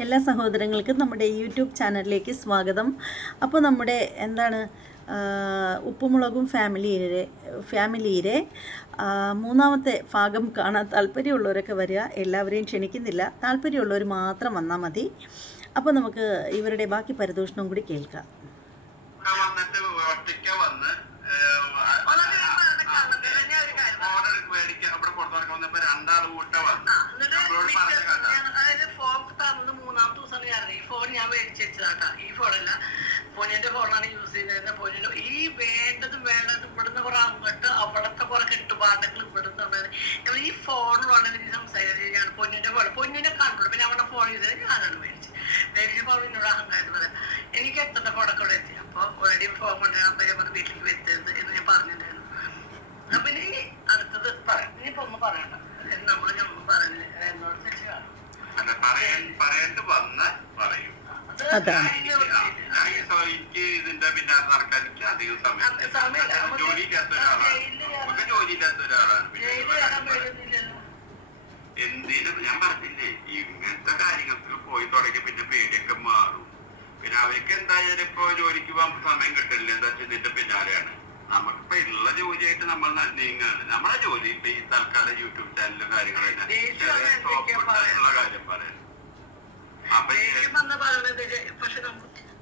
എല്ലാ സഹോദരങ്ങൾക്കും നമ്മുടെ യൂട്യൂബ് ചാനലിലേക്ക് സ്വാഗതം. അപ്പോൾ നമ്മുടെ എന്താണ് ഉപ്പുമുളകും ഫാമിലിയിലെ ഫാമിലിയിലെ മൂന്നാമത്തെ ഭാഗം കാണാൻ താല്പര്യമുള്ളവരൊക്കെ വരിക. എല്ലാവരെയും ക്ഷണിക്കുന്നില്ല. താല്പര്യമുള്ളവർ മാത്രം വന്നാൽ മതി. അപ്പോൾ നമുക്ക് ഇവരുടെ ബാക്കി പരിദൂഷണം കൂടി കേൾക്കാം. രണ്ടാൾ കൂട്ട വന്നു നമ്മളോട് പറഞ്ഞ കഥ ഞാൻ. ഈ ഫോൺ ഞാൻ മേടിച്ച് വെച്ചതാട്ടാ. ഈ ഫോണല്ല പൊന്നിന്റെ ഫോണാണ് യൂസ് ചെയ്യുന്നത് പൊന്നിന്റെ ഈ വേണ്ടതും വേണ്ടതും ഇവിടുന്ന് കുറെ അങ്ങോട്ട് അവിടത്തെ കുറെ കെട്ടുപാടങ്ങൾ ഇവിടുന്ന് ഉണ്ടായത്. ഈ ഫോണിലാണ് എനിക്ക് സംസാരിച്ചത് പൊന്നിന്റെ ഫോൺ പൊന്നിനെ കണ്ടു പിന്നെ അവിടെ ഫോൺ ചെയ്ത് ഞാനാണ് മേടിച്ചത്. മേടിച്ചപ്പോൾ അവൾ എന്നോട് അഹങ്കാരം പറയാം എനിക്ക് എത്തേണ്ട ഫോണൊക്കെ ഇവിടെ എത്തി? അപ്പോൾ ഓൾറെഡി ഫോൺ കൊണ്ടുവരാൻ ഞാൻ നമുക്ക് വീട്ടിലേക്ക് വരുത്തരുത് എന്ന് ഞാൻ പറഞ്ഞിട്ടുണ്ടായിരുന്നു. അപ്പൊ ഇനി അടുത്തത് പറയാം ഇനിയിപ്പോ ഒന്നും പറയണ്ട. നമ്മൾ ഞമ്മ പറഞ്ഞില്ല എന്നോട് തെറ്റ് കാണും അല്ല പറയാൻ പറയേണ്ടി വന്ന് പറയും. അതാണ്. ഞാൻ ഈ സോ- എനിക്ക് ഇതിന്റെ പിന്നാലെ നടക്കാൻ എനിക്ക് അധികം സമയം ഒരാളാണ്. നമുക്ക് ഒരാളാണ്. എന്തിനും ഞാൻ പറഞ്ഞില്ലേ ഇങ്ങനത്തെ കാര്യങ്ങൾക്ക് പോയി തുടങ്ങി പിന്നെ പേടിയൊക്കെ മാറും. പിന്നെ അവർക്ക് എന്തായാലും ഇപ്പൊ ജോലിക്ക് പോകാൻ സമയം കിട്ടില്ല എന്താ വെച്ചാൽ ഇതിന്റെ പിന്നാലെയാണ്. നമുക്കിപ്പോ ഉള്ള ജോലിയായിട്ട് നമ്മൾ നീങ്ങാണ്. നമ്മളെ ജോലി ഇപ്പൊ ഈ തൽക്കാലം യൂട്യൂബ് ചാനലും കാര്യങ്ങളും അവർ കാര്യം പറയാം. അപ്പൊ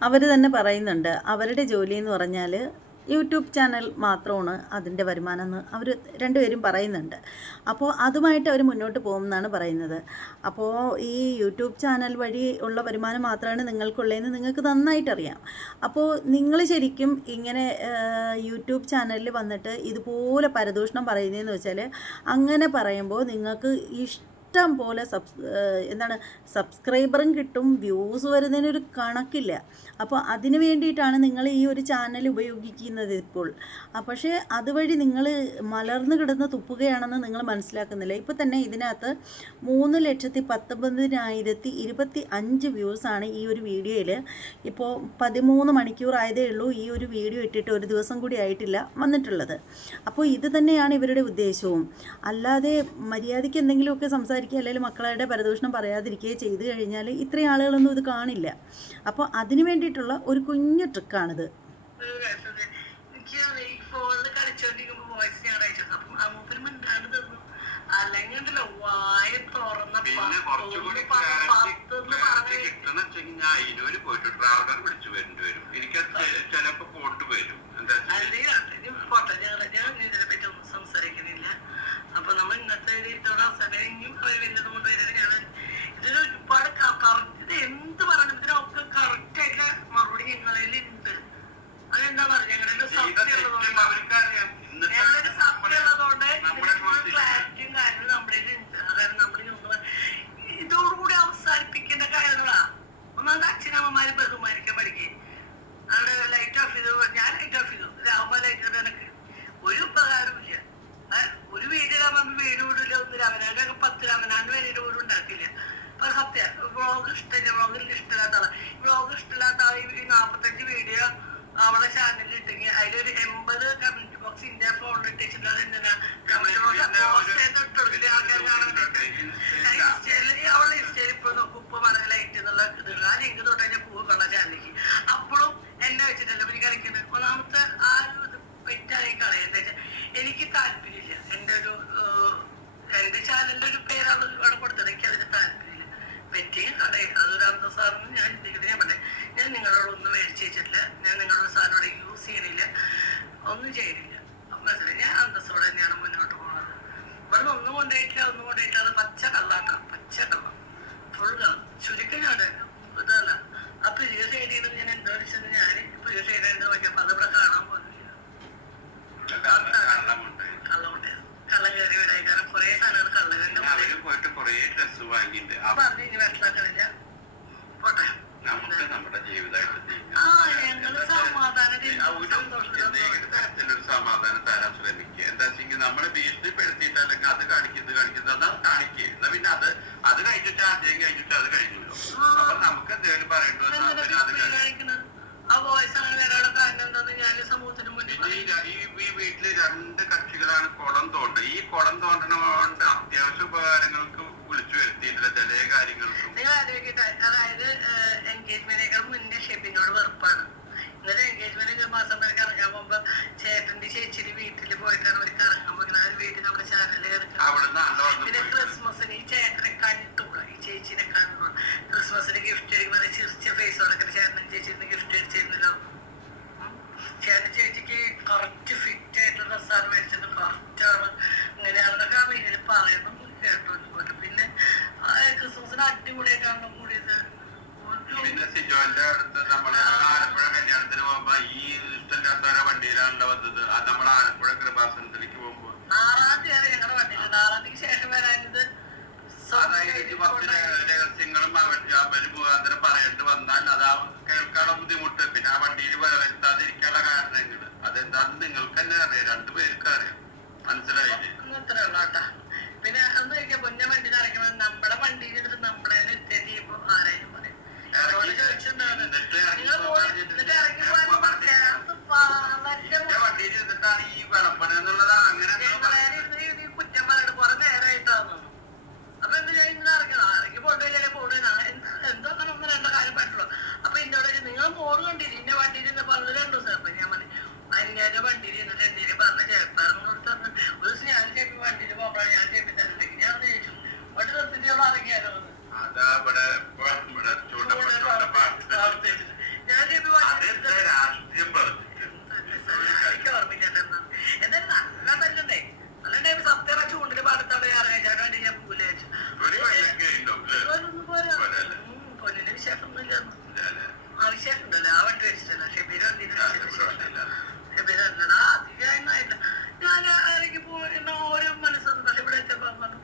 അവർ തന്നെ പറയുന്നുണ്ട്. അവരുടെ ജോലി എന്ന് പറഞ്ഞാൽ യൂട്യൂബ് ചാനൽ മാത്രമാണ് അതിന്റെ വരുമാനം എന്ന് അവർ രണ്ടുപേരും പറയുന്നുണ്ട്. അപ്പോൾ അതുമായിട്ട് അവർ മുന്നോട്ട് പോകുമെന്നാണ് പറയുന്നത്. അപ്പോൾ ഈ യൂട്യൂബ് ചാനൽ വഴി ഉള്ള വരുമാനം മാത്രമാണ് നിങ്ങൾക്കുള്ളതെന്ന് നിങ്ങൾക്ക് നന്നായിട്ടറിയാം. അപ്പോൾ നിങ്ങൾ ശരിക്കും ഇങ്ങനെ യൂട്യൂബ് ചാനലിൽ വന്നിട്ട് ഇതുപോലെ പരദൂഷണം പറയുന്നതെന്ന് വെച്ചാൽ അങ്ങനെ പറയുമ്പോൾ നിങ്ങൾക്ക് ഇഷ്ടം പോലെ സബ്സ് എന്താണ് സബ്സ്ക്രൈബറും കിട്ടും വ്യൂസ് വരുന്നതിനൊരു കണക്കില്ല. അപ്പോൾ അതിന് വേണ്ടിയിട്ടാണ് നിങ്ങൾ ഈ ഒരു ചാനൽ ഉപയോഗിക്കുന്നത് ഇപ്പോൾ. പക്ഷേ അതുവഴി നിങ്ങൾ മലർന്നു കിടന്ന് തുപ്പുകയാണെന്ന് നിങ്ങൾ മനസ്സിലാക്കുന്നില്ല. ഇപ്പോൾ തന്നെ ഇതിനകത്ത് മൂന്ന് ലക്ഷത്തി പത്തൊമ്പതിനായിരത്തി ഇരുപത്തി അഞ്ച് വ്യൂസാണ് ഈ ഒരു വീഡിയോയിൽ ഇപ്പോൾ പതിമൂന്ന് മണിക്കൂറായതേ ഉള്ളൂ ഈ ഒരു വീഡിയോ ഇട്ടിട്ട് ഒരു ദിവസം കൂടി ആയിട്ടില്ല വന്നിട്ടുള്ളത്. അപ്പോൾ ഇത് തന്നെയാണ് ഇവരുടെ ഉദ്ദേശവും. അല്ലാതെ മര്യാദയ്ക്ക് എന്തെങ്കിലുമൊക്കെ സംസാരിക്കുക അല്ലെങ്കിൽ മക്കളുടെ പരദൂഷണം പറയാതിരിക്കുകയോ ചെയ്തു കഴിഞ്ഞാൽ ഇത്രയും ആളുകളൊന്നും ഇത് കാണില്ല. അപ്പോൾ അതിന് വേണ്ടിയിട്ടുള്ള ഒരു കുഞ്ഞു ട്രിക്കാണിത്. ഒരു ട്രാവലർ വിളിച്ചു വരേണ്ടി വരും. എനിക്ക് വോയിസ് ഞാൻ puede vender എന്റെ ഒരു എന്റെ ചാനലിന്റെ ഒരു പേരാണ് അവിടെ കൊടുത്തത്. എനിക്ക് അതിന് താല്പര്യമില്ല. കളയും അതൊരു അന്തസ്സാണെന്ന് ഞാൻ ചിന്തിക്കുന്നത് ഞാൻ പറഞ്ഞേ. ഞാൻ നിങ്ങളോട് ഒന്നും മേടിച്ച് വെച്ചിട്ടില്ല. ഞാൻ നിങ്ങളുടെ സാധനം യൂസ് ചെയ്യണില്ല. ഒന്നും ചെയ്യണില്ല. മനസ്സിലായി. ഞാൻ അന്തസ്സോടെ തന്നെയാണ് മുന്നോട്ട് പോകുന്നത്. ഇവിടെ ഒന്നും കൊണ്ടുപോയിട്ടില്ല ഒന്നും കൊണ്ടുപോയിട്ടില്ല. അത് പച്ച കള്ളാട്ടോ പച്ച കള്ളം. ഫുൾ കള്ളം. ചുരുക്കം ഞാൻ ഇതല്ല ആ പുതിയ സൈഡിൽ ഞാൻ എന്താ വെച്ചത് ഞാൻ പുതിയ സൈഡിൽ നോക്കിയപ്പോ അതിവിടെ കാണാൻ പോകുന്നില്ല കള്ളമുണ്ട് കള്ളമുണ്ട് കള്ളം കയറി വിടായി കാരണം കുറെ സാധനങ്ങൾ കള്ളവന്റെ അവർ പോയിട്ട് കൊറേ ഡ്രസ് വാങ്ങിയിട്ടുണ്ട് അപ്പൊ പറഞ്ഞു ഇനി മനസ്സിലാക്കണില്ല പോട്ടെ നമുക്ക് നമ്മുടെ ജീവിതമായിട്ട് നീങ്ങാം. ആ ഞങ്ങൾ സമാധാനം ആ ഒരു എന്തെങ്കിലും തരത്തിലൊരു സമാധാനം തരാൻ ശ്രമിക്കുക. എന്താ വെച്ചെങ്കിൽ നമ്മൾ ഭീഷണിപ്പെടുത്തിയിട്ട് അല്ലെങ്കിൽ അത് കാണിക്കുന്നത് കാണിക്കുന്നത് അത് കാണിക്കുക. എന്നാ പിന്നെ അത് അത് കഴിഞ്ഞിട്ട് ആദ്യം കഴിഞ്ഞിട്ട് അത് കഴിഞ്ഞല്ലോ അപ്പൊ നമുക്ക് എന്തെങ്കിലും പറയേണ്ടി വന്നാൽ അത് കഴിഞ്ഞു ആ വോയിസ് അങ്ങനെ വരാനുള്ള കാരണം എന്താന്ന് ഞാൻ സമൂഹത്തിന് മുന്നിൽ ഈ വീട്ടിൽ രണ്ട് കക്ഷികളാണ് കുളം തോണ്ട് ഈ കുളം തോണ്ടണ കൊണ്ട് അത്യാവശ്യ ഉപകാരങ്ങൾക്ക് വിളിച്ചു വരുത്തിയിട്ടില്ല ചില കാര്യങ്ങൾക്കും. നിങ്ങൾ ആലോചിക്കട്ടെ. അതായത് എൻഗേജ്മെന്റിനേക്കാൾ മുന്നേ ഷെബിനോട് വെറുപ്പാണ്. ഇന്നലെ എൻഗേജ്മെന്റ് മാസം വരെ കറങ്ങാൻ പോകുമ്പോ ചേട്ടന്റെ ചേച്ചിയുടെ വീട്ടിൽ പോയിട്ടാണ് ഒരു കറങ്ങാൻ പോകുന്നത്. ആ വീട്ടിൽ നമ്മുടെ ചാനലിൽ പിന്നെ ക്രിസ്മസിന് ഈ ചേട്ടനെ കണ്ടുകൂടാ ഈ ചേച്ചിനെ കണ്ടുകൂടാ ക്രിസ്മസിന് ഗിഫ്റ്റ് അടിക്കുമ്പോൾ ചിരിച്ച ഫേസോടൊക്കെ ചേട്ടനും ചേച്ചിന് ഗിഫ്റ്റ് അടിച്ചിരുന്നല്ലോ. കുറച്ച് രഹസ്യങ്ങളും അവർ അവർ മുഖാന്തരം പറയേണ്ടി വന്നാൽ അതാ കേൾക്കാനുള്ള ബുദ്ധിമുട്ട്. പിന്നെ ആ വണ്ടിയിൽ വരുത്താതിരിക്കാനുള്ള കാരണങ്ങൾ അതെന്താണെന്ന് നിങ്ങൾക്ക് തന്നെ അറിയാം. രണ്ടുപേർക്ക് അറിയാം. മനസ്സിലായില്ലേ? അത്രേ ഉള്ളൂ കേട്ടാ. പിന്നെ അന്ന് ചോദിക്കാം പൊന്ന വണ്ടിയിൽ എടുത്ത് നമ്മളെ ആരായാലും പറയും അവരോട് വിശേഷമൊന്നുമില്ല? ആ വിശേഷം ഉണ്ടല്ലോ ആ വണ്ടി അല്ലടാ അധികമായില്ല ഞാൻ ഇറങ്ങി പോയിരുന്ന ഓരോ മനസ്സും പക്ഷെ ഇവിടെ എത്തിയപ്പോ പറഞ്ഞു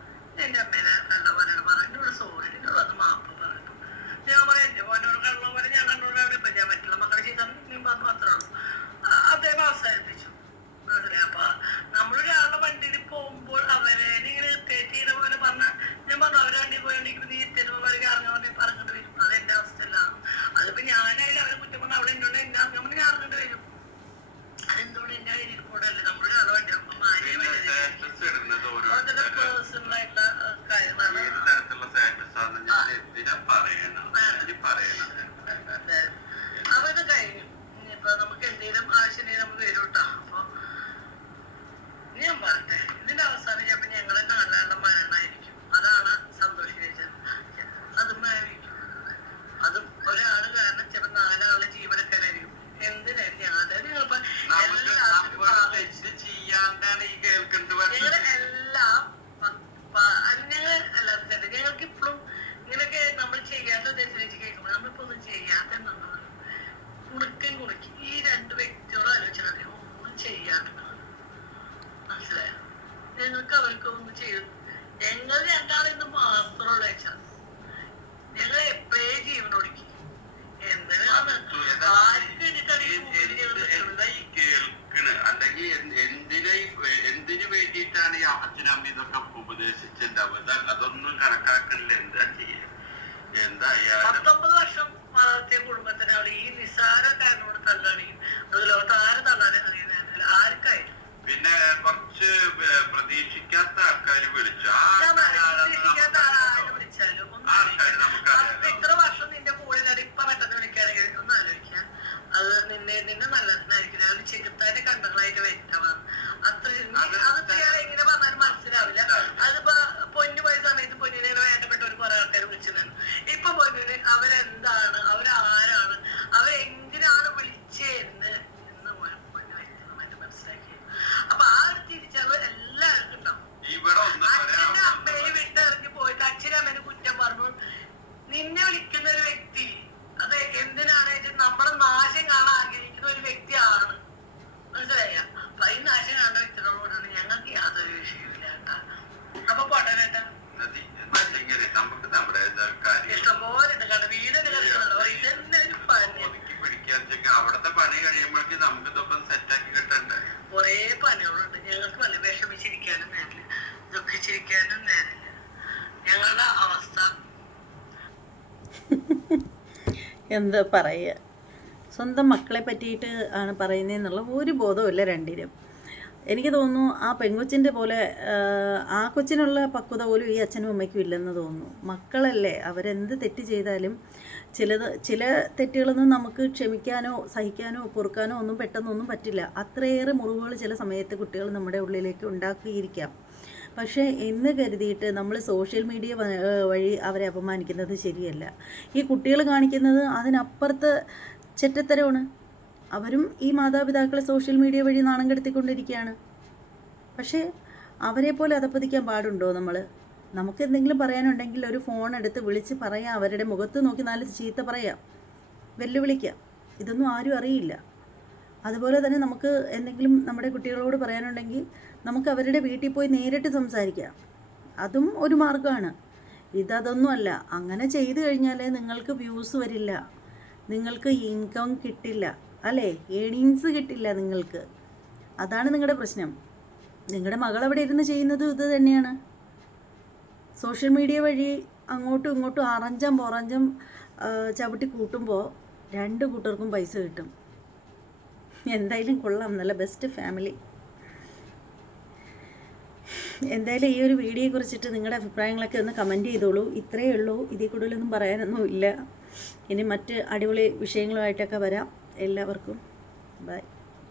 എന്റെ അമ്മേനെ നല്ല പോലെ പറഞ്ഞു ഇവിടെ സോറി എന്നോട് വന്ന് മാപ്പ് പറഞ്ഞു. ഞാൻ പറയാം എന്റെ മോനോട് കള്ള പോലെ ഞാൻ കണ്ടോണ്ടാണ് ഇപ്പൊ ഞാൻ മറ്റുള്ള മക്കളെ ചെയ്താൽ നീ പറഞ്ഞു മാത്രമേ ഉള്ളൂ. അദ്ദേഹം അവസാനിപ്പിച്ചു. മനസ്സിലായി? അപ്പൊ നമ്മളൊരാളുടെ വണ്ടിയിൽ പോകുമ്പോൾ അവരെ ഇങ്ങനെ തെറ്റ് ചെയ്ത പോലെ പറഞ്ഞ ഞാൻ പറഞ്ഞു അവരെ വണ്ടി പോയിട്ടുണ്ടെങ്കിൽ നീ തെരുവ് ഇറങ്ങാൻ വേണ്ടി ഞങ്ങൾക്ക് അവർക്ക് ഒന്നും ചെയ്തു. ഞങ്ങൾ രണ്ടാളിന്ന് മാത്രമുള്ള വെച്ചാൽ ഞങ്ങൾ എപ്പോഴേ ജീവനൊടുക്കി എന്തിനാണ്? ആർക്ക് വേണ്ടിയിട്ടാണ് ഈ ഭൂമിയിൽ ഞങ്ങൾ എന്ത് എന്താ ഈ കേൾക്കണ്? അല്ലെങ്കിൽ എന്ത് എന്തിനാ വേണ്ടിയിട്ടാണ് ഈ അച്ഛനമ്മ ഇതൊക്കെ ഉപദേശിച്ചിട്ടുണ്ടാവുക? അതൊന്നും കണക്കാക്കണില്ല. എന്താ ചെയ്യുക എന്തായാലും പത്തൊമ്പത് വർഷം വളർത്തിയ കുടുംബത്തിന് അവൾ ഈ നിസ്സാര കാരനോട് തള്ളാണെങ്കിൽ അത് ലോകത്ത് ആര് തള്ളാനും അറിയുന്നില്ല ആർക്കായാലും പിന്നെ കുറച്ച് ഏ, പ്രതീക്ഷിക്കാത്ത ആൾക്കാർ വിളിച്ചു ആ ഞാൻ ആൾക്കാര് ആരാണെന്ന് പ്രതീക്ഷിക്കാത്ത ആരെ നമുക്കറിയാലോ. വിളിച്ചാലും ഒന്ന് ആ ആൾക്കാര് ആലോചിക്കുക. നമുക്കറിയാലോ. അപ്പൊ ഇത്ര വർഷം നിന്റെ കൂടെ ഇപ്പൊ പെട്ടെന്ന് വിളിക്കുകയാണെങ്കിൽ ഒന്ന് ആലോചിക്കുക അത് നിന്നെ നിന്നെ നല്ലതിനായിരിക്കും അത് ചെകുത്താന്റെ കണ്ടങ്ങളായിട്ട് വ്യക്തമാണ് അത്ര അത് അതിപ്പോ ഞാൻ എങ്ങനെ പറഞ്ഞാലും മനസ്സിലാവില്ല അതിപ്പോ പൊന്നു പോയ സമയത്ത് പൊന്നിനെ വേണ്ടപ്പെട്ട ഒരു കുറെ ആൾക്കാർ വിളിച്ചിട്ടുണ്ടായിരുന്നു ഇപ്പൊ പൊന്നിന് അവരെന്താണ് അവരാരാണ് അവരെന്തിനാണ് വിളിച്ചതെന്ന് എന്ന് പോലും പൊന്നു വ്യക്തമായിട്ട് മനസ്സിലാക്കി അപ്പൊ ആ ഒരു തിരിച്ചറിവ് എല്ലാവർക്കും ഉണ്ടാവും ഇവിടെ ഒന്നും അച്ഛന്റെ പറയാം അമ്മയെ വിട്ടെറിഞ്ഞ് പോയിട്ട് അച്ഛനും അമ്മേനെ കുറ്റം പറഞ്ഞു നിന്നെ വിളിക്കുന്ന ഒരു വ്യക്തി അത് എന്തിനാണ്? നമ്മുടെ നാശം കാണാൻ ആഗ്രഹിക്കുന്ന ഒരു വ്യക്തിയാണ്. മനസ്സിലായ? അപ്പൊ ഈ നാശം കാണുന്ന വ്യക്തികളോടാണ് ഞങ്ങൾക്ക് യാതൊരു വിഷയമില്ല അപ്പൊ പോട്ടെ കേട്ടാ നദി അല്ലെങ്കിൽ നമുക്ക് നമ്മുടെ ഇഷ്ടംപോലെ കിടക്കുന്നുണ്ടോ. പണി. ഒതുക്കി പിടിക്കാന്ന് അവിടുത്തെ പണി കഴിയുമ്പോഴേക്കും നമുക്ക് സെറ്റാക്കി കിട്ടണ്ടേ? കുറേ പണികളുണ്ട്. ഞങ്ങൾക്ക് വല്ല വിഷമിച്ചിരിക്കാനും നേരില്ല ദുഃഖിച്ചിരിക്കാനും നേരില്ല ഞങ്ങളുടെ അവസ്ഥ എന്താ പറയുക. സ്വന്തം മക്കളെ പറ്റിയിട്ട് ആണ് പറയുന്നതെന്നുള്ള ഒരു ബോധവുമില്ല രണ്ടിനും. എനിക്ക് തോന്നുന്നു ആ പെൺകൊച്ചിന്റെ പോലെ ആ, കൊച്ചിനുള്ള പക്വത പോലും ഈ അച്ഛനും അമ്മയ്ക്കും ഇല്ലെന്ന് തോന്നുന്നു. മക്കളല്ലേ അവരെന്ത് തെറ്റ് ചെയ്താലും ചിലത് ചില തെറ്റുകളൊന്നും നമുക്ക് ക്ഷമിക്കാനോ സഹിക്കാനോ പൊറുക്കാനോ ഒന്നും പെട്ടെന്നൊന്നും പറ്റില്ല. അത്രയേറെ മുറിവുകൾ ചില സമയത്ത് കുട്ടികൾ നമ്മുടെ ഉള്ളിലേക്ക് ഉണ്ടാക്കിയിരിക്കാം. പക്ഷേ എന്ന് കരുതിയിട്ട് നമ്മൾ സോഷ്യൽ മീഡിയ വഴി അവരെ അപമാനിക്കുന്നത് ശരിയല്ല. ഈ കുട്ടികൾ കാണിക്കുന്നത് അതിനപ്പുറത്ത് ചെറ്റത്തരമാണ്. അവരും ഈ മാതാപിതാക്കളെ സോഷ്യൽ മീഡിയ വഴി നാണം കെടുത്തിക്കൊണ്ടിരിക്കുകയാണ് പക്ഷേ അവരെ പോലെ അതപ്പതിക്കാൻ പാടുണ്ടോ നമ്മൾ നമുക്ക് എന്തെങ്കിലും പറയാനുണ്ടെങ്കിൽ ഒരു ഫോൺ എടുത്ത് വിളിച്ച് പറയാം അവരുടെ മുഖത്ത് നോക്കി നാല് ചീത്ത പറയാം വെല്ലുവിളിക്കാം. ഇതൊന്നും ആരും അറിയില്ല. അതുപോലെ തന്നെ നമുക്ക് എന്തെങ്കിലും നമ്മുടെ കുട്ടികളോട് പറയാനുണ്ടെങ്കിൽ നമുക്ക് അവരുടെ വീട്ടിൽ പോയി നേരിട്ട് സംസാരിക്കാം. അതും ഒരു മാർഗമാണ് ഇതതൊന്നുമല്ല അങ്ങനെ ചെയ്തു കഴിഞ്ഞാൽ നിങ്ങൾക്ക് വ്യൂസ് വരില്ല. നിങ്ങൾക്ക് ഇൻകം കിട്ടില്ല. അല്ലേ? ഏണിങ്സ് കിട്ടില്ല നിങ്ങൾക്ക്. അതാണ് നിങ്ങളുടെ പ്രശ്നം. നിങ്ങളുടെ മകൾ അവിടെ ഇരുന്ന് ചെയ്യുന്നതും ഇത് തന്നെയാണ്. സോഷ്യൽ മീഡിയ വഴി അങ്ങോട്ടും ഇങ്ങോട്ടും അറഞ്ചം പുറഞ്ചം ചവിട്ടി കൂട്ടുമ്പോൾ രണ്ട് കൂട്ടർക്കും പൈസ കിട്ടും. എന്തായാലും കൊള്ളാം. നല്ല ബെസ്റ്റ് ഫാമിലി എന്തായാലും ഈ ഒരു വീഡിയോയെ കുറിച്ചിട്ട് നിങ്ങളുടെ അഭിപ്രായങ്ങളൊക്കെ ഒന്ന് കമന്റ് ചെയ്തോളൂ. ഇത്രയേ ഉള്ളൂ. ഇതിൽ കൂടുതലൊന്നും പറയാനൊന്നും ഇല്ല. ഇനി മറ്റ് അടിപൊളി വിഷയങ്ങളുമായിട്ടൊക്കെ വരാം. എല്ലാവർക്കും. ബൈ